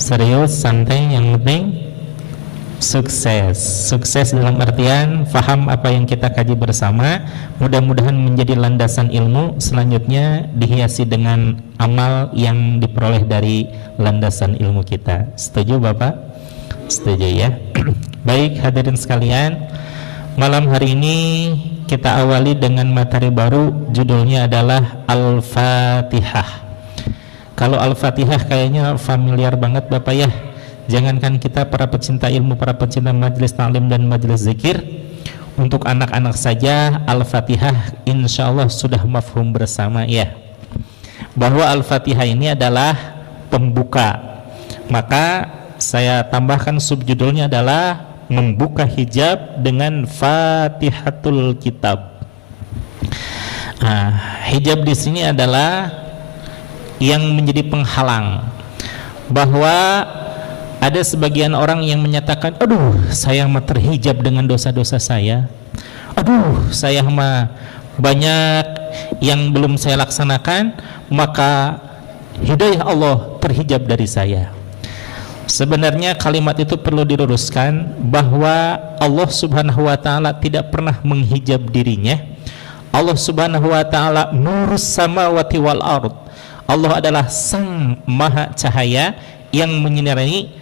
Serius, santai, yang penting sukses. Sukses dalam artian faham apa yang kita kaji bersama. Mudah-mudahan menjadi landasan ilmu. Selanjutnya dihiasi dengan amal yang diperoleh dari landasan ilmu kita. Setuju Bapak? Setuju ya. Baik hadirin sekalian, malam hari ini kita awali dengan materi baru. Judulnya adalah Al-Fatihah. Kalau Al-Fatihah kayaknya familiar banget Bapak ya. Jangankan kita para pecinta ilmu, para pecinta majelis ta'lim dan majelis zikir, untuk anak-anak saja Al-Fatihah insya Allah sudah mafhum bersama ya, bahwa Al-Fatihah ini adalah pembuka. Maka saya tambahkan subjudulnya adalah membuka hijab dengan Fatihatul Kitab. Hijab di sini adalah yang menjadi penghalang, bahwa ada sebagian orang yang menyatakan, aduh saya mah terhijab dengan dosa-dosa saya, aduh saya mah banyak yang belum saya laksanakan, maka hidayah Allah terhijab dari saya. Sebenarnya kalimat itu perlu diluruskan, bahwa Allah subhanahu wa ta'ala tidak pernah menghijab dirinya. Allah subhanahu wa ta'ala nurus samawati wal ard. Allah adalah sang maha cahaya yang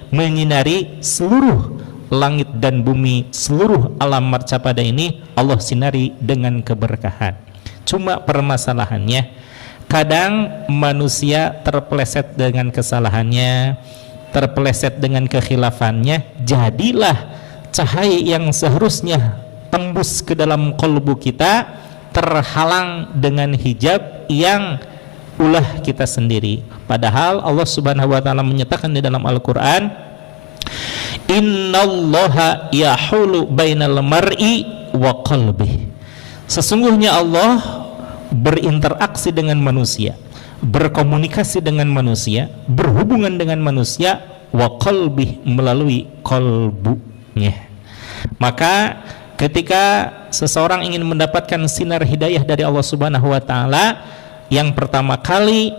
menyinari seluruh langit dan bumi, seluruh alam marcapada ini Allah sinari dengan keberkahan. Cuma permasalahannya, kadang manusia terpeleset dengan kesalahannya, terpeleset dengan kekhilafannya, jadilah cahaya yang seharusnya tembus ke dalam kolbu kita terhalang dengan hijab yang ulah kita sendiri. Padahal Allah subhanahu wa ta'ala menyatakan di dalam Al-Quran, innallaha yahulu bainal mar'i wa qalbih. Sesungguhnya Allah berinteraksi dengan manusia, berkomunikasi dengan manusia, berhubungan dengan manusia, wa qalbih, melalui kolbunya. Maka ketika seseorang ingin mendapatkan sinar hidayah dari Allah subhanahu wa ta'ala, yang pertama kali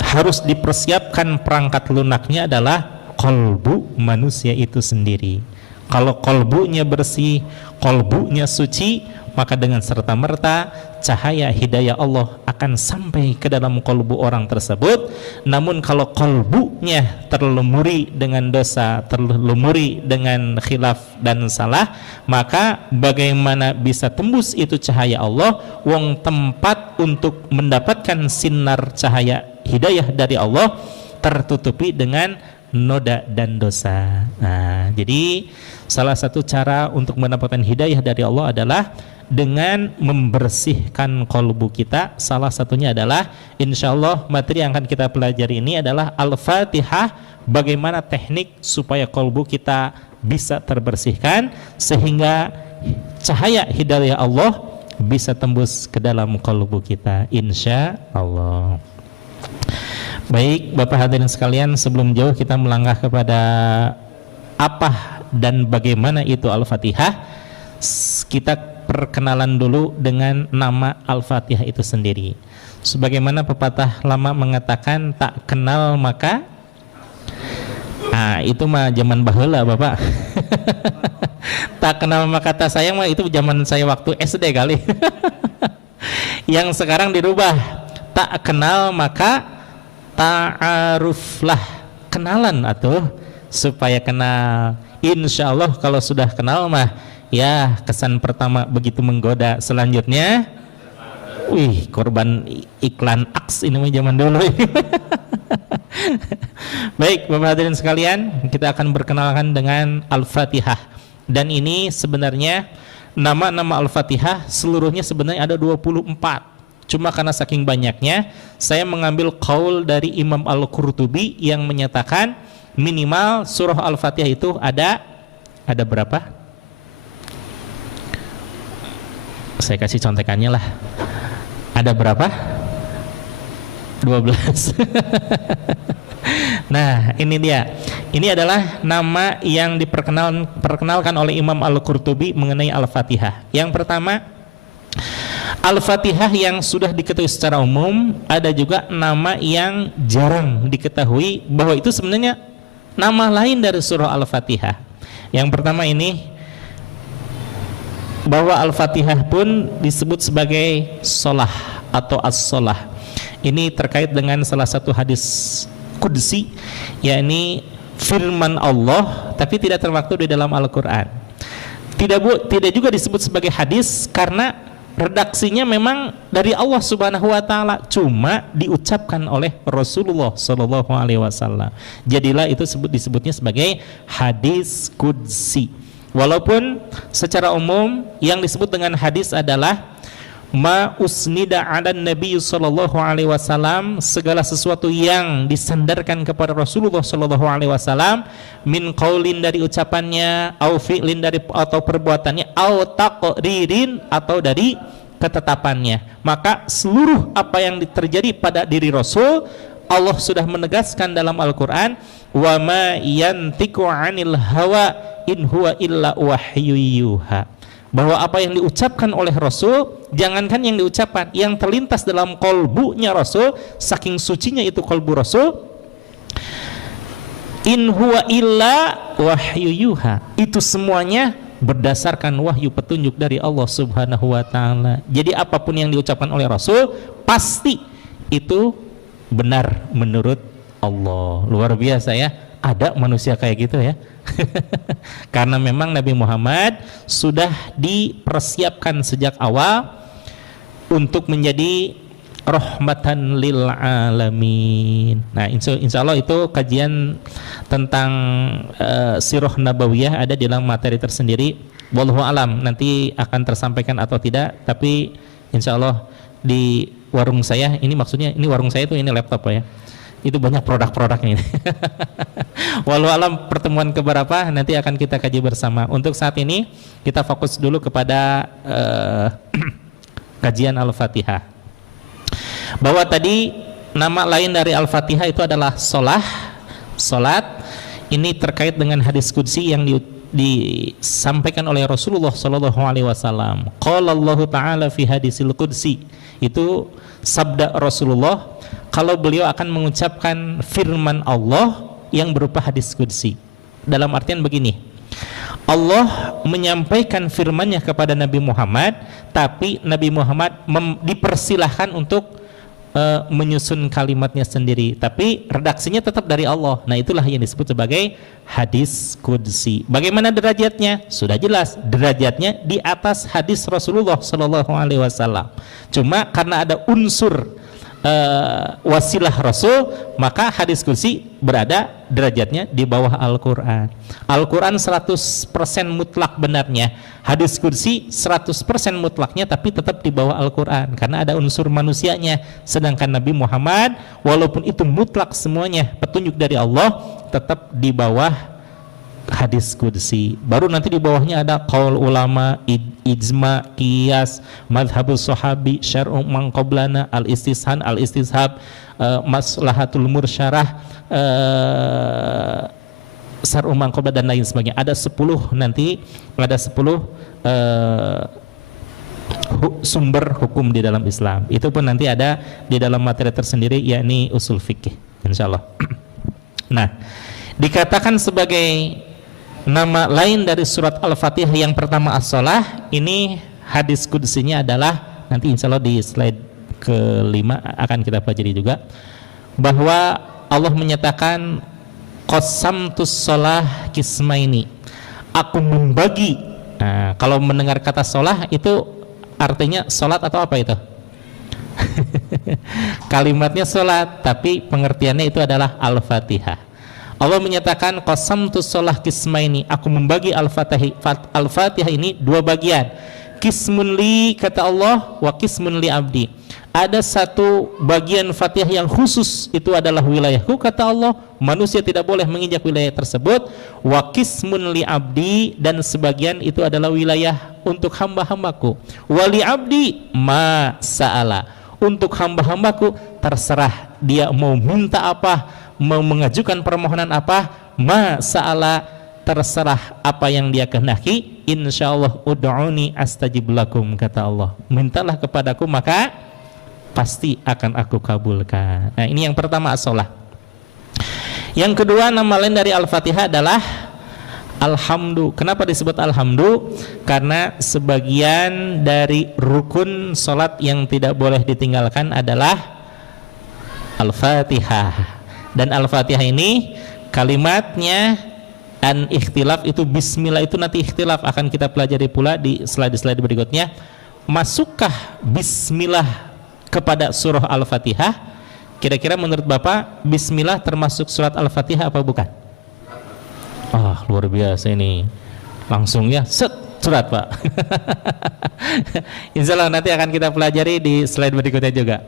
harus dipersiapkan perangkat lunaknya adalah kolbu manusia itu sendiri. Kalau kolbunya bersih, kolbunya suci, maka dengan serta-merta cahaya hidayah Allah akan sampai ke dalam kolbu orang tersebut. Namun kalau kolbunya terlumuri dengan dosa, terlumuri dengan khilaf dan salah, maka bagaimana bisa tembus itu cahaya Allah? Wong tempat untuk mendapatkan sinar cahaya hidayah dari Allah tertutupi dengan noda dan dosa. Jadi salah satu cara untuk mendapatkan hidayah dari Allah adalah dengan membersihkan kolbu kita. Salah satunya adalah, insya Allah materi yang akan kita pelajari ini adalah Al-Fatihah, bagaimana teknik supaya kolbu kita bisa terbersihkan sehingga cahaya hidayah Allah bisa tembus ke dalam kolbu kita, insya Allah. Baik Bapak hadirin sekalian, sebelum jauh kita melangkah kepada apa dan bagaimana itu Al-Fatihah, kita perkenalan dulu dengan nama Al-Fatihah itu sendiri. Sebagaimana pepatah lama mengatakan, tak kenal maka itu mah zaman baheula Bapak. Tak kenal maka tak sayang mah itu zaman saya waktu SD kali. Yang sekarang dirubah, tak kenal maka ta'aruflah, kenalan atuh supaya kenal. Insya Allah kalau sudah kenal mah ya kesan pertama begitu menggoda, selanjutnya wih korban iklan aks ini mah zaman dulu. Baik Bapak hadirin sekalian, kita akan berkenalan dengan Al-Fatihah. Dan ini sebenarnya nama-nama Al-Fatihah seluruhnya sebenarnya ada 24. Cuma karena saking banyaknya, saya mengambil qaul dari Imam Al-Qurtubi yang menyatakan minimal surah Al-Fatihah itu ada berapa? Saya kasih contekannya lah. Ada berapa? 12. Nah, ini dia. Ini adalah nama yang diperkenalkan oleh Imam Al-Qurtubi mengenai Al-Fatihah. Yang pertama, Al-Fatihah yang sudah diketahui secara umum, ada juga nama yang jarang diketahui bahwa itu sebenarnya nama lain dari surah Al-Fatihah. Yang pertama ini, bahwa Al-Fatihah pun disebut sebagai solah atau as-solah. Ini terkait dengan salah satu hadis qudsi, yakni firman Allah tapi tidak termaktub di dalam Al-Quran. Tidak juga disebut sebagai hadis karena redaksinya memang dari Allah Subhanahu wa taala, cuma diucapkan oleh Rasulullah sallallahu alaihi wasallam. Jadilah itu disebutnya sebagai hadis qudsi. Walaupun secara umum yang disebut dengan hadis adalah ma usnida 'ala Nabi sallallahu alaihi wasallam, segala sesuatu yang disandarkan kepada Rasulullah sallallahu alaihi wasallam, min qaulin dari ucapannya, au fi'lin dari atau perbuatannya, au taqririn atau dari ketetapannya. Maka seluruh apa yang terjadi pada diri Rasul, Allah sudah menegaskan dalam Al-Qur'an, wa ma yantiqu 'anil hawa in huwa illa wahyu yuha, bahwa apa yang diucapkan oleh Rasul, jangankan yang diucapkan, yang terlintas dalam kolbunya Rasul, saking sucinya itu kolbu Rasul, in huwa illa wahyu yuha, itu semuanya berdasarkan wahyu petunjuk dari Allah Subhanahu wa taala. Jadi apapun yang diucapkan oleh Rasul pasti itu benar menurut Allah. Luar biasa ya, ada manusia kayak gitu ya. Karena memang Nabi Muhammad sudah dipersiapkan sejak awal untuk menjadi rahmatan lil alamin. Nah, insya Allah itu kajian tentang sirah nabawiyah ada di dalam materi tersendiri. Wallahu alam, nanti akan tersampaikan atau tidak, tapi insya Allah di warung saya, ini maksudnya ini warung saya itu ini laptop ya, itu banyak produk-produknya ini. Walau alam, pertemuan keberapa nanti akan kita kaji bersama. Untuk saat ini kita fokus dulu kepada kajian Al-Fatihah. Bahwa tadi nama lain dari Al-Fatihah itu adalah solat. Ini terkait dengan hadis qudsi yang disampaikan oleh Rasulullah sallallahu alaihi wasallam. Qala Allah taala fi hadisil qudsi, itu sabda Rasulullah kalau beliau akan mengucapkan firman Allah yang berupa hadis qudsi. Dalam artian begini, Allah menyampaikan firman-Nya kepada Nabi Muhammad, tapi Nabi Muhammad dipersilahkan untuk menyusun kalimatnya sendiri, tapi redaksinya tetap dari Allah. Nah, itulah yang disebut sebagai hadis qudsi. Bagaimana derajatnya? Sudah jelas, derajatnya di atas hadis Rasulullah sallallahu alaihi wasallam. Cuma karena ada unsur wasilah Rasul, maka hadis qudsi berada derajatnya di bawah Al-Quran. Al-Quran 100% mutlak benarnya, hadis qudsi 100% mutlaknya, tapi tetap di bawah Al-Quran karena ada unsur manusianya. Sedangkan Nabi Muhammad walaupun itu mutlak semuanya petunjuk dari Allah, tetap di bawah hadis qudsi. Baru nanti di bawahnya ada qaul ulama, ijma, qiyas, madhabus sahabi, syar'u man qablana, al-istishab, maslahatul mursyarah, syar'u man qablana, dan lain sebagainya. Ada 10 nanti, ada 10 sumber hukum di dalam Islam. Itu pun nanti ada di dalam materi tersendiri, yakni usul fikih, insyaallah. Nah, dikatakan sebagai nama lain dari surat Al-Fatihah yang pertama as-solah, ini hadis qudsinya adalah nanti insya Allah di slide ke-5 akan kita pelajari juga, bahwa Allah menyatakan qasamtus sholah kismaini, aku membagi. Nah, kalau mendengar kata sholah itu artinya sholat atau apa itu? Kalimatnya sholat, tapi pengertiannya itu adalah Al-Fatihah. Allah menyatakan qasamtus sholah kismaini, aku membagi Al-Fatihah ini 2 bagian. Kismun li, kata Allah, wa kismun li abdi. Ada satu bagian Fatihah yang khusus, itu adalah wilayahku, kata Allah, manusia tidak boleh menginjak wilayah tersebut. Wa kismun li abdi, dan sebagian itu adalah wilayah untuk hamba-hambaku. Wa li abdi ma sa'ala, untuk hamba-hambaku terserah dia mau minta apa, mau mengajukan permohonan apa, ma sa'ala, terserah apa yang dia kehendaki. Insyaallah ud'uni astajib lakum, kata Allah, mintalah kepadaku maka pasti akan aku kabulkan. Nah, ini yang pertama as-sholah. Yang kedua, nama lain dari Al-Fatihah adalah Alhamdu. Kenapa disebut Alhamdu? Karena sebagian dari rukun sholat yang tidak boleh ditinggalkan adalah Al-Fatihah. Dan Al-Fatihah ini kalimatnya an ikhtilaf, itu bismillah itu nanti ikhtilaf, akan kita pelajari pula di slide-slide berikutnya. Masukkah bismillah kepada surah Al-Fatihah? Kira-kira menurut Bapak, bismillah termasuk surat Al-Fatihah apa bukan? Ah, luar biasa ini. Langsung ya, surat Pak. Insya Allah nanti akan kita pelajari di slide berikutnya juga.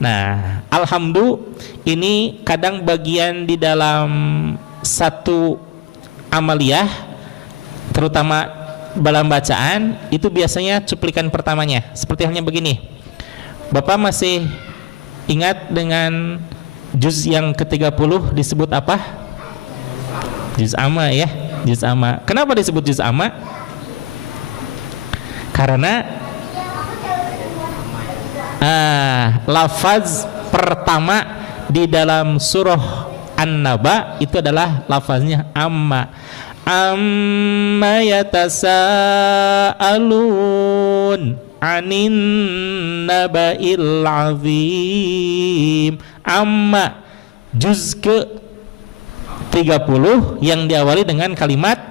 Nah, Alhamdulillah ini kadang bagian di dalam satu amaliyah, terutama dalam bacaan, itu biasanya cuplikan pertamanya. Seperti halnya begini. Bapak masih ingat dengan juz yang ke-30 disebut apa? Juz amma ya, juz amma. Kenapa disebut juz amma? Karena lafaz pertama di dalam surah An-Naba itu adalah lafaznya amma. Amma yatasaalun anin naba'il azim. Amma, juz ke 30 yang diawali dengan kalimat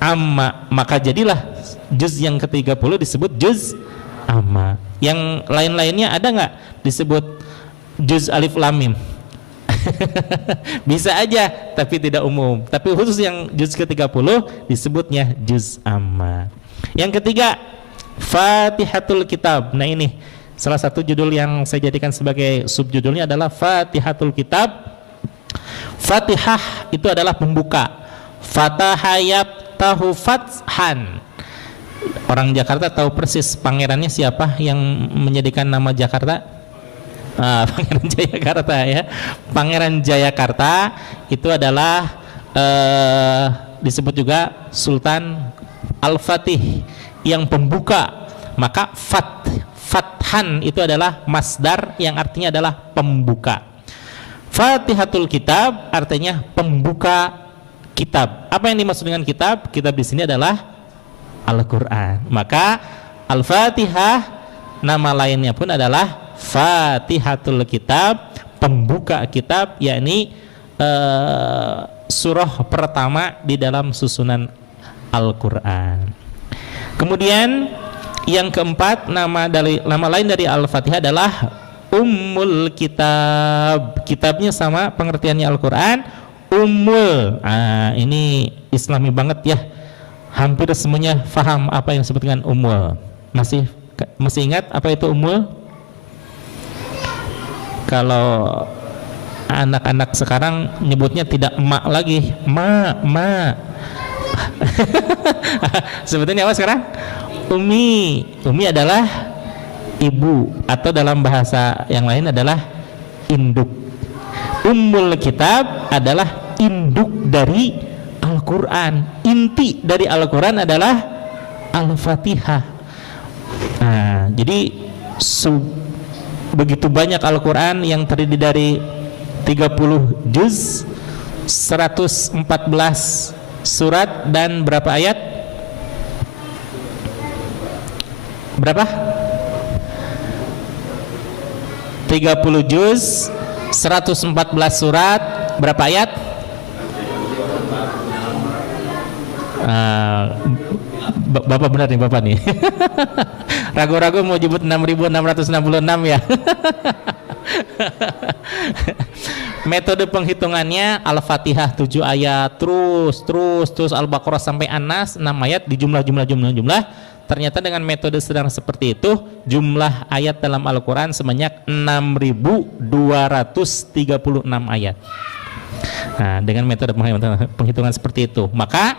amma, maka jadilah juz yang ke-30 disebut juz amma. Yang lain-lainnya ada nggak disebut juz alif lam mim? Bisa aja, tapi tidak umum. Tapi khusus yang juz ke-30 disebutnya juz amma. Yang ketiga, Fatihatul Kitab. Nah ini salah satu judul yang saya jadikan sebagai subjudulnya adalah Fatihatul Kitab. Fatihah itu adalah pembuka. Fatahayat tahu fathan. Orang Jakarta tahu persis pangerannya siapa yang menjadikan nama Jakarta? Pangeran Jayakarta ya. Pangeran Jayakarta itu adalah disebut juga Sultan Al-Fatih, yang pembuka. Maka fathan itu adalah masdar yang artinya adalah pembuka. Fatihatul Kitab artinya pembuka kitab. Apa yang dimaksud dengan kitab? Kitab di sini adalah Al-Qur'an. Maka Al-Fatihah nama lainnya pun adalah Fatihatul Kitab, pembuka kitab, yakni surah pertama di dalam susunan Al-Qur'an. Kemudian yang keempat, nama lain dari Al-Fatihah adalah Ummul Kitab. Kitabnya sama pengertiannya Al-Qur'an, Ummul. Ini Islami banget ya. Hampir semuanya faham apa yang disebut dengan Ummul. Masih ingat apa itu Ummul? Kalau anak-anak sekarang nyebutnya tidak emak lagi, ma. Sebetulnya apa sekarang? Umi adalah ibu, atau dalam bahasa yang lain adalah induk. Ummul Kitab adalah induk dari Al-Quran. Inti dari Al-Quran adalah Al-Fatihah. Nah, jadi begitu banyak Al-Quran yang terdiri dari 30 juz, 114 surat, dan berapa ayat? Berapa? 30 juz, 114 surat, berapa ayat? Bapak benar nih, Bapak nih. Ragu-ragu mau jemput 6.666 ya. Metode penghitungannya Al-Fatihah 7 ayat, terus Al-Baqarah sampai An-Nas 6 ayat, di jumlah. Ternyata dengan metode sedang seperti itu, jumlah ayat dalam Al-Quran sebanyak 6.236 ayat. Nah, dengan metode penghitungan seperti itu, maka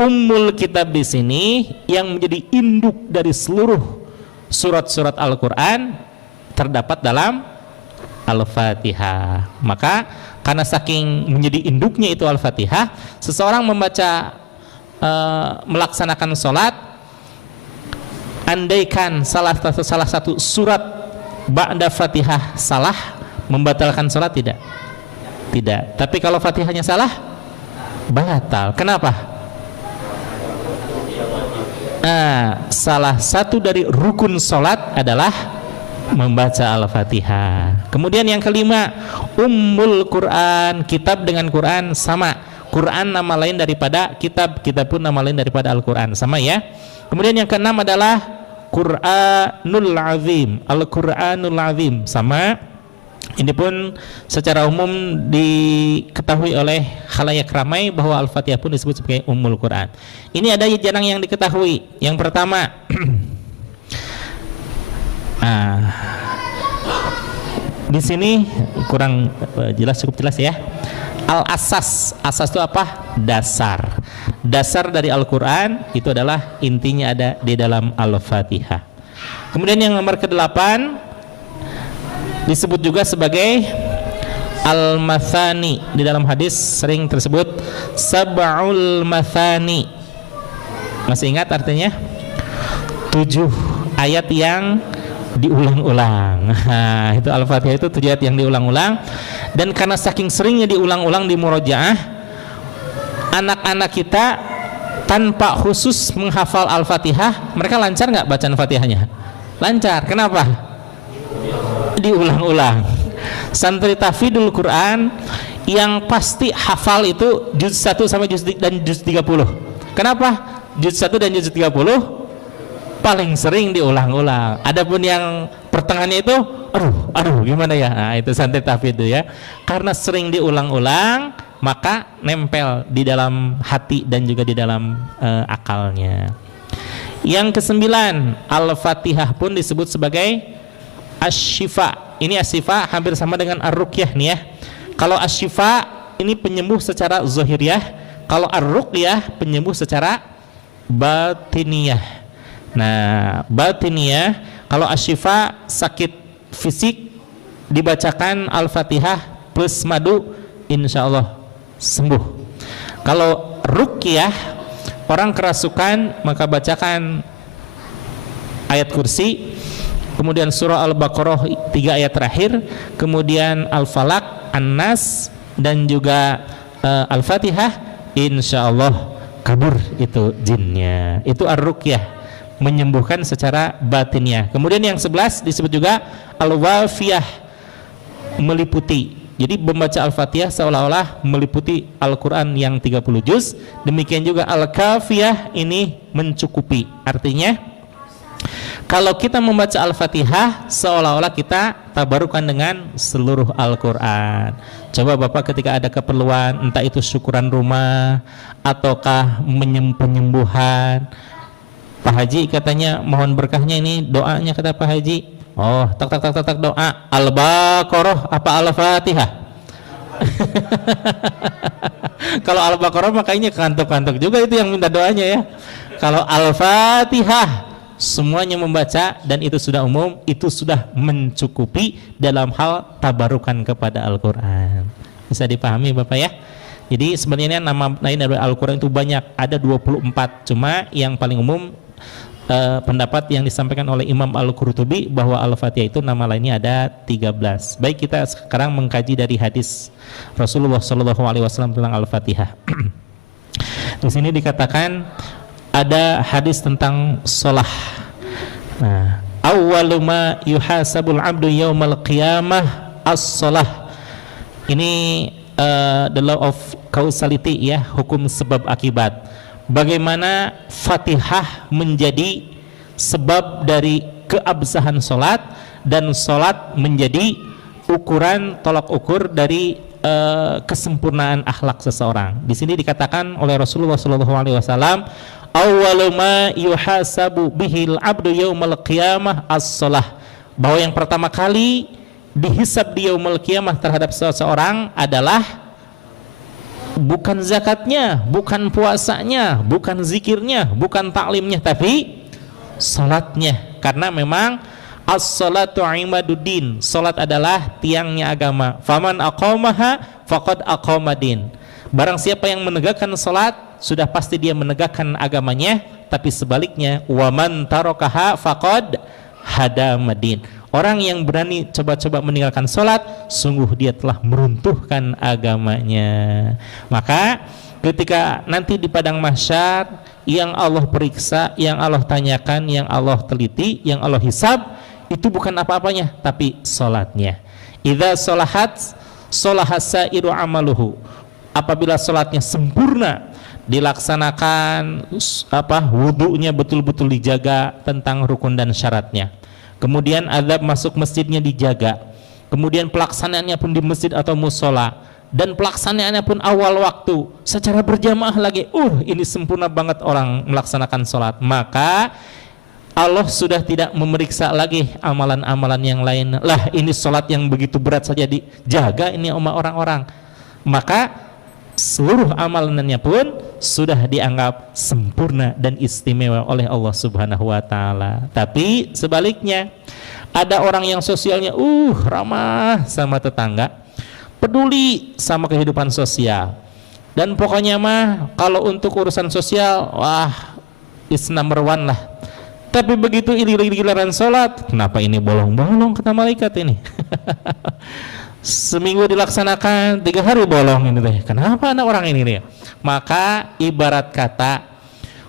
Ummul Kitab di sini yang menjadi induk dari seluruh surat-surat Al-Quran terdapat dalam Al-Fatihah. Maka karena saking menjadi induknya itu Al-Fatihah, seseorang membaca melaksanakan sholat, andaikan salah satu surat ba'da Fatihah salah, membatalkan sholat tidak? Tidak. Tapi kalau Fatihahnya salah, batal. Kenapa? Salah satu dari rukun sholat adalah membaca Al-Fatihah. Kemudian yang kelima, Ummul Quran, kitab dengan Quran sama. Quran nama lain daripada kitab, kitab pun nama lain daripada Al-Quran, sama ya. Kemudian yang keenam adalah Quranul Azim, Al-Quranul Azim, sama. Ini pun secara umum diketahui oleh khalayak ramai bahwa Al-Fatihah pun disebut sebagai Ummul Quran. Ini ada jarang yang diketahui. Yang pertama, di sini kurang jelas, cukup jelas ya. Al-asas, asas itu apa? Dasar. Dasar dari Al-Quran itu adalah intinya ada di dalam Al-Fatihah. Kemudian yang nomor ke-8 disebut juga sebagai Al-Mathani. Di dalam hadis sering tersebut Sab'ul Mathani. Masih ingat artinya? 7 ayat yang diulang-ulang. Nah, itu Al-Fatihah itu 7 ayat yang diulang-ulang. Dan karena saking seringnya diulang-ulang di murojaah, anak-anak kita tanpa khusus menghafal Al-Fatihah, mereka lancar nggak bacaan Fatihahnya? Lancar. Kenapa? Diulang-ulang. Santri tahfidzul Quran yang pasti hafal itu juz 1 sampai juz 30. Kenapa? Juz 1 dan juz 30 paling sering diulang-ulang. Adapun yang pertengahannya itu aduh gimana ya? Nah, itu santri tahfidz itu ya. Karena sering diulang-ulang, maka nempel di dalam hati dan juga di dalam akalnya. Yang ke-9, Al-Fatihah pun disebut sebagai Asy-Syifa. Ini Asy-Syifa hampir sama dengan Ar-Ruqyah nih ya. Kalau Asy-Syifa ini penyembuh secara zahiriyah, kalau Ar-Ruqyah penyembuh secara batiniyah. Nah, batiniyah, kalau Asy-Syifa sakit fisik dibacakan Al-Fatihah plus madu, insyaallah sembuh. Kalau Ruqyah, orang kerasukan maka bacakan ayat kursi, kemudian surah Al-Baqarah 3 ayat terakhir, kemudian Al-Falaq, An-Nas dan juga Al-Fatihah, insyaallah kabur itu jinnya. Itu Ar-Ruqyah, menyembuhkan secara batinnya. Kemudian yang 11 disebut juga Al-Wafiyah, meliputi. Jadi membaca Al-Fatihah seolah-olah meliputi Al-Quran yang 30 juz. Demikian juga Al-Kafiyah, ini mencukupi. Artinya kalau kita membaca Al-Fatihah seolah-olah kita tabarukan dengan seluruh Al-Quran. Coba Bapak ketika ada keperluan, entah itu syukuran rumah ataukah penyembuhan, Pak Haji katanya mohon berkahnya, ini doanya kata Pak Haji. Oh, tak doa Al-Baqarah apa Al-Fatihah? Kalau Al-Baqarah makanya kantuk-kantuk juga itu yang minta doanya ya. Kalau Al-Fatihah semuanya membaca dan itu sudah umum, itu sudah mencukupi dalam hal tabarukan kepada Al-Quran. Bisa dipahami Bapak ya? Jadi sebenarnya nama lain dari Al-Quran itu banyak, ada 24. Cuma yang paling umum pendapat yang disampaikan oleh Imam Al-Qurtubi bahwa Al-Fatihah itu nama lainnya ada 13. Baik, kita sekarang mengkaji dari hadis Rasulullah SAW tentang Al-Fatihah. Di sini dikatakan ada hadis tentang sholah. Nah, awwalu ma yuhasabul abdu yaumal qiyamah as-sholah. Ini the law of causality ya, hukum sebab akibat. Bagaimana Fatihah menjadi sebab dari keabsahan sholat, dan sholat menjadi ukuran tolak ukur dari kesempurnaan akhlak seseorang. Di sini dikatakan oleh Rasulullah SAW, awwalu ma yuhasabu bihil abdu yaumal qiyamah as-sholah, bahwa yang pertama kali dihisab di yaumul qiyamah terhadap seseorang adalah bukan zakatnya, bukan puasanya, bukan zikirnya, bukan taklimnya, tapi salatnya. Karena memang as-salatu imaduddin, salat adalah tiangnya agama. Faman aqamaha faqad aqamadin. Barang siapa yang menegakkan salat, sudah pasti dia menegakkan agamanya. Tapi sebaliknya, waman tarakaha faqad hadamadin. Orang yang berani coba-coba meninggalkan sholat, sungguh dia telah meruntuhkan agamanya. Maka ketika nanti di padang mahsyar, yang Allah periksa, yang Allah tanyakan, yang Allah teliti, yang Allah hisab, itu bukan apa-apanya, tapi sholatnya. Idza sholahat sholahas sairu amaluhu. Apabila sholatnya sempurna, dilaksanakan wudunya betul-betul dijaga tentang rukun dan syaratnya. Kemudian adab masuk masjidnya dijaga. Kemudian pelaksanaannya pun di masjid atau musola, dan pelaksanaannya pun awal waktu secara berjamaah lagi. Ini sempurna banget orang melaksanakan sholat. Maka Allah sudah tidak memeriksa lagi amalan-amalan yang lain. Lah, ini sholat yang begitu berat saja dijaga ini sama orang-orang. Maka seluruh amalannya pun sudah dianggap sempurna dan istimewa oleh Allah Subhanahu wa taala. Tapi sebaliknya, ada orang yang sosialnya ramah sama tetangga, peduli sama kehidupan sosial, dan pokoknya mah kalau untuk urusan sosial is number one lah. Tapi begitu ini giliran sholat, kenapa ini bolong-bolong kata malaikat ini? Seminggu dilaksanakan 3 hari bolong ini teh. Kenapa anak orang ini dia? Maka ibarat kata,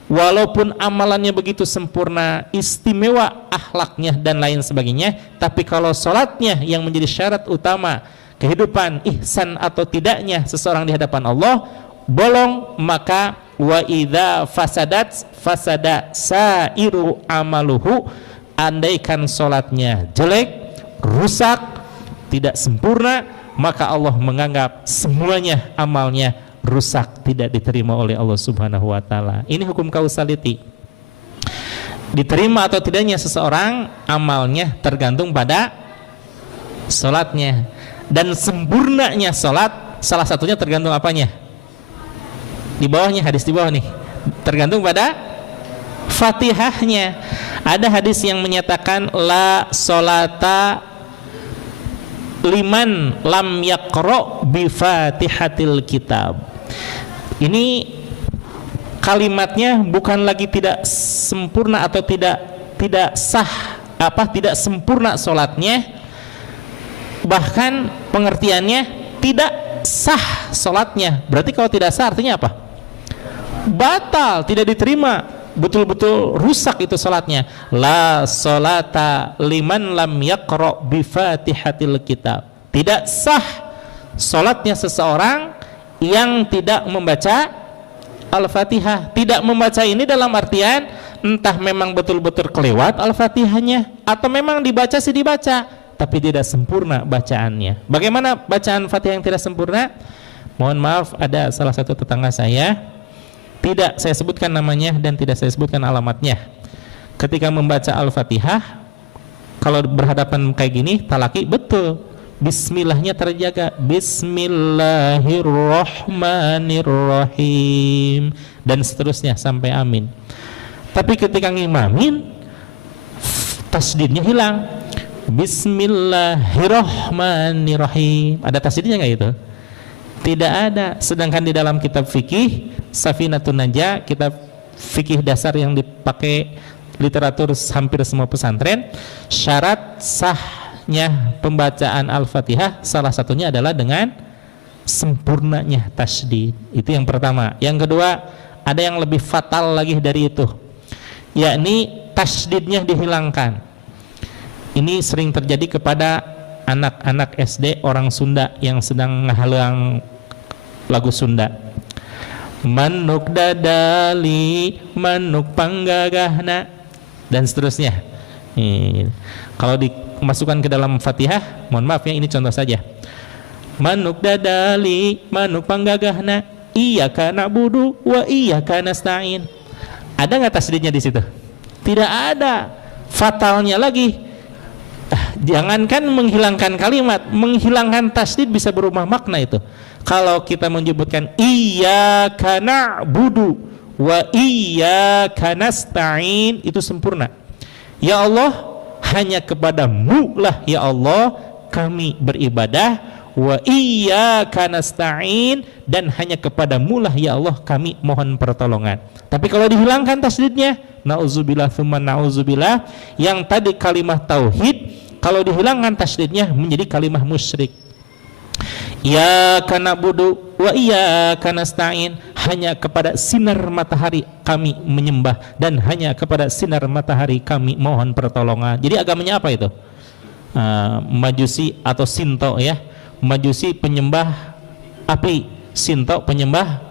walaupun amalannya begitu sempurna, istimewa akhlaknya dan lain sebagainya, tapi kalau sholatnya yang menjadi syarat utama kehidupan ihsan atau tidaknya seseorang di hadapan Allah bolong, maka wa idza fasadat fasada sairu amaluhu. Andaikan sholatnya jelek, rusak, tidak sempurna, maka Allah menganggap semuanya amalnya rusak, tidak diterima oleh Allah Subhanahu wa taala. Ini hukum kausaliti. Diterima atau tidaknya seseorang amalnya tergantung pada salatnya, dan sempurnanya salat salah satunya tergantung apanya? Di bawahnya, hadis di bawah nih, tergantung pada Fatihahnya. Ada hadis yang menyatakan la salata liman lam yaqra bi Fatihatil kitab. Ini kalimatnya bukan lagi tidak sempurna atau tidak sah, tidak sempurna salatnya, bahkan pengertiannya tidak sah salatnya. Berarti kalau tidak sah artinya apa? Batal, tidak diterima, betul-betul rusak itu salatnya. La salata liman lam yaqra bi Fatihatil kitab. Tidak sah salatnya seseorang yang tidak membaca Al-Fatihah. Tidak membaca ini dalam artian entah memang betul-betul kelewat Al-Fatihahnya, atau memang dibaca sih dibaca, tapi tidak sempurna bacaannya. Bagaimana bacaan Fatihah yang tidak sempurna? Mohon maaf, ada salah satu tetangga saya, tidak saya sebutkan namanya dan tidak saya sebutkan alamatnya, ketika membaca Al-Fatihah, kalau berhadapan kayak gini, talaki betul, bismillahnya terjaga, bismillahirrahmanirrahim, dan seterusnya sampai amin. Tapi ketika ngimamin, tasdidnya hilang, bismillahirrahmanirrahim. Ada tasdidnya nggak itu? Tidak ada. Sedangkan di dalam kitab fikih Safinatun Najah, kitab fikih dasar yang dipakai literatur hampir semua pesantren, syarat sahnya pembacaan Al-Fatihah salah satunya adalah dengan sempurnanya tasdid. Itu yang pertama. Yang kedua, ada yang lebih fatal lagi dari itu, yakni tasdidnya dihilangkan. Ini sering terjadi kepada anak-anak SD orang Sunda yang sedang ngahalang lagu Sunda. Manuk dadali, manuk panggagahna, dan seterusnya. Kalau dimasukkan ke dalam Fatihah, mohon maaf ya, ini contoh saja. Manuk dadali, manuk panggagahna, iyyaka na'budu wa iyyaka nasta'in. Ada nggak tasdidnya di situ? Tidak ada. Fatalnya lagi, jangankan menghilangkan kalimat, menghilangkan tasdid bisa berubah makna itu. Kalau kita menyebutkan iyyaka na'budu wa iyyaka nasta'in, itu sempurna. Ya Allah, hanya kepadamu lah ya Allah kami beribadah, wa iyyaka nasta'in, dan hanya kepadamu lah ya Allah kami mohon pertolongan. Tapi kalau dihilangkan tasdidnya, na'udzubillah tsumma na'udzubillah, yang tadi kalimat tauhid kalau dihilangkan tasydidnya menjadi kalimah musyrik. Iyyaka na'budu wa iyyaka nasta'in, hanya kepada sinar matahari kami menyembah dan hanya kepada sinar matahari kami mohon pertolongan. Jadi agamanya apa itu? Majusi atau Sinto ya. Majusi penyembah api, Sinto penyembah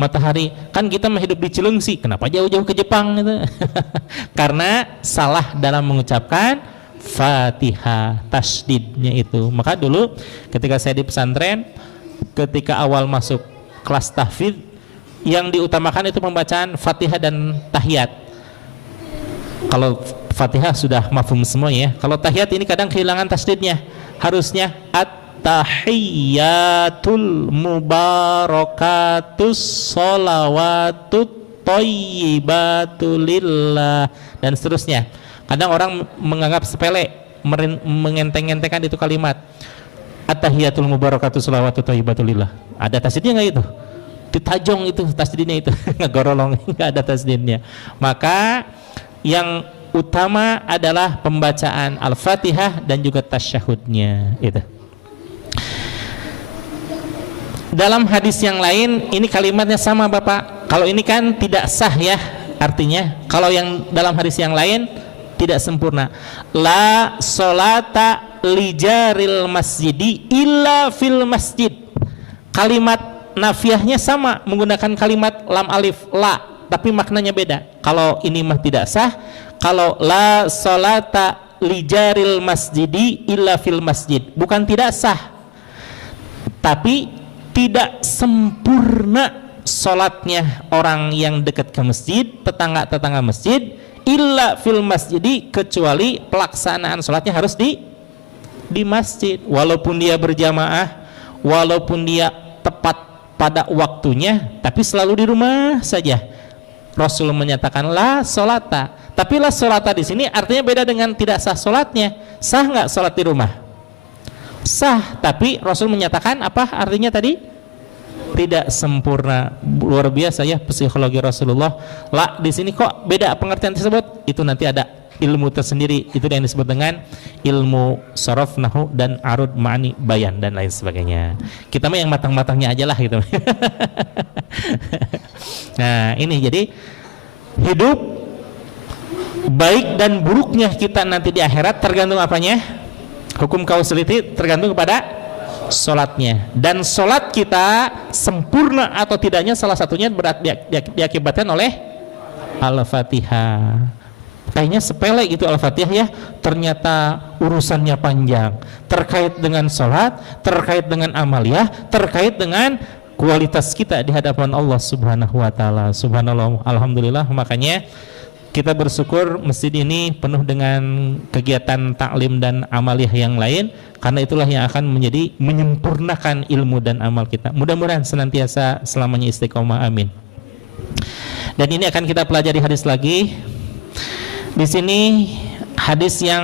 matahari. Kan kita mah hidup di Cilengsi, kenapa jauh-jauh ke Jepang gitu? Karena salah dalam mengucapkan Fatihah, tasydidnya itu. Maka dulu ketika saya di pesantren, ketika awal masuk kelas tahfidz, yang diutamakan itu pembacaan Fatihah dan tahiyat. Kalau Fatihah sudah mafhum semua ya. Kalau tahiyat ini kadang kehilangan tasydidnya. Harusnya at-tahiyyatul mubarakatus sholawatut thayyibatu lillah dan seterusnya. Kadang orang menganggap sepele, mengenteng-entengkan itu kalimat at-tahiyyatul mubarakatus sholawatut thayyibatu lillah. Ada tasydidnya nggak itu? Ditajong itu tasydidnya itu, ngegorolong, nggak ada tasydidnya. Maka yang utama adalah pembacaan Al-Fatihah dan juga tasyahudnya itu. Dalam hadis yang lain ini kalimatnya sama Bapak. Kalau ini kan tidak sah ya, artinya kalau yang dalam hadis yang lain tidak sempurna. La sholata li jaril masjidi illa fil masjid. Kalimat nafiahnya sama, menggunakan kalimat lam alif la, tapi maknanya beda. Kalau ini mah tidak sah. Kalau la sholata li jaril masjidi illa fil masjid, bukan tidak sah, tapi tidak sempurna sholatnya orang yang dekat ke masjid, tetangga-tetangga masjid, illa fil masjidi, kecuali pelaksanaan sholatnya harus di masjid. Walaupun dia berjamaah, walaupun dia tepat pada waktunya, tapi selalu di rumah saja. Rasul menyatakan la sholata, tapi la sholata di sini artinya beda dengan tidak sah sholatnya. Sah nggak sholat di rumah? Sah, tapi Rasul menyatakan apa artinya tadi? Tidak sempurna. Luar biasa ya psikologi Rasulullah. La di sini kok beda pengertian tersebut? Itu nanti ada ilmu tersendiri, itu yang disebut dengan ilmu sorof, nahu, dan arud, ma'ani, bayan, dan lain sebagainya. Kita mah yang matang-matangnya aja lah gitu. Nah ini jadi hidup baik dan buruknya kita nanti di akhirat tergantung apanya? Hukum kausaliti tergantung kepada sholatnya. Dan sholat kita sempurna atau tidaknya salah satunya diakibatkan oleh Al-Fatihah. Kayaknya sepele gitu Al-Fatihah ya, ternyata urusannya panjang, terkait dengan sholat, terkait dengan amaliyah, terkait dengan kualitas kita di hadapan Allah Subhanahu wa taala. Subhanallah, alhamdulillah. Makanya kita bersyukur masjid ini penuh dengan kegiatan taklim dan amaliyah yang lain, karena itulah yang akan menjadi menyempurnakan ilmu dan amal kita. Mudah-mudahan senantiasa selamanya istiqomah, amin. Dan ini akan kita pelajari hadis lagi. Di sini hadis yang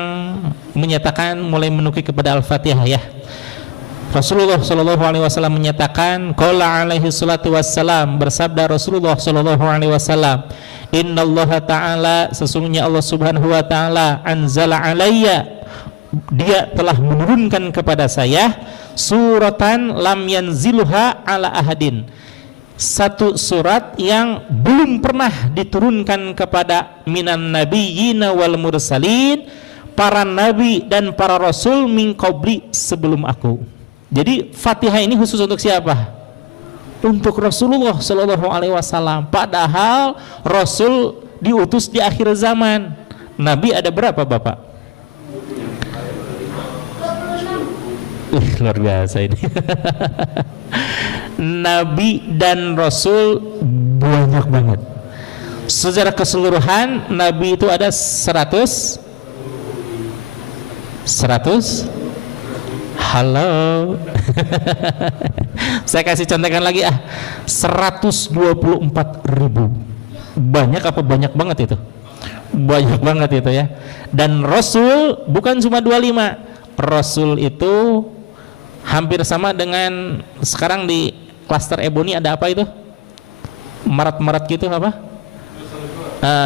menyatakan mulai menukik kepada Al-Fatihah ya. Rasulullah Shallallahu Alaihi Wasallam menyatakan, qala alaihi salatu wassalam, bersabda Rasulullah Shallallahu Alaihi Wasallam, Inna Allah Ta'ala, sesungguhnya Allah Subhanahu Wa Ta'ala, anzala alayya, dia telah menurunkan kepada saya, suratan lam yanziluha ala ahadin, satu surat yang belum pernah diturunkan kepada minan nabiyyina wal mursalin, para nabi dan para rasul, min qabli, sebelum aku. Jadi Fatihah ini khusus untuk siapa? Untuk Rasulullah Shallallahu Alaihi Wasallam. Padahal Rasul diutus di akhir zaman. Nabi ada berapa Bapak? Luar biasa ini. Nabi dan Rasul banyak banget. Secara keseluruhan Nabi itu ada 100. Halo. Saya kasih contekan lagi 124.000. Banyak apa banyak banget itu? Banyak banget itu ya. Dan Rasul bukan cuma 25. Rasul itu hampir sama dengan sekarang di klaster Ebony ada apa itu? Marat-marat gitu apa?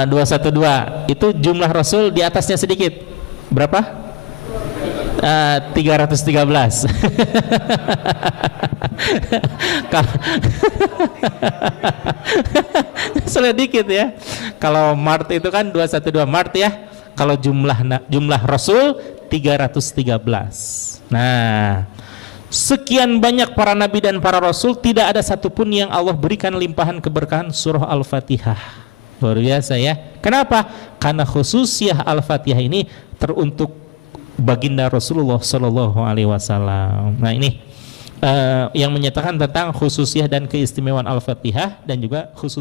212. Itu jumlah Rasul di atasnya sedikit. Berapa? 313. Sedikit ya. Kalau Mart itu kan 212 Mart ya. Kalau jumlah Rasul 313. Nah, sekian banyak para nabi dan para rasul, tidak ada satupun yang Allah berikan limpahan keberkahan surah Al-Fatihah. Luar biasa ya. Kenapa? Karena khususiyah Al-Fatihah ini teruntuk baginda Rasulullah Shallallahu Alaihi Wasallam. Nah ini yang menyatakan tentang khususiyah dan keistimewaan Al-Fatihah dan juga khusus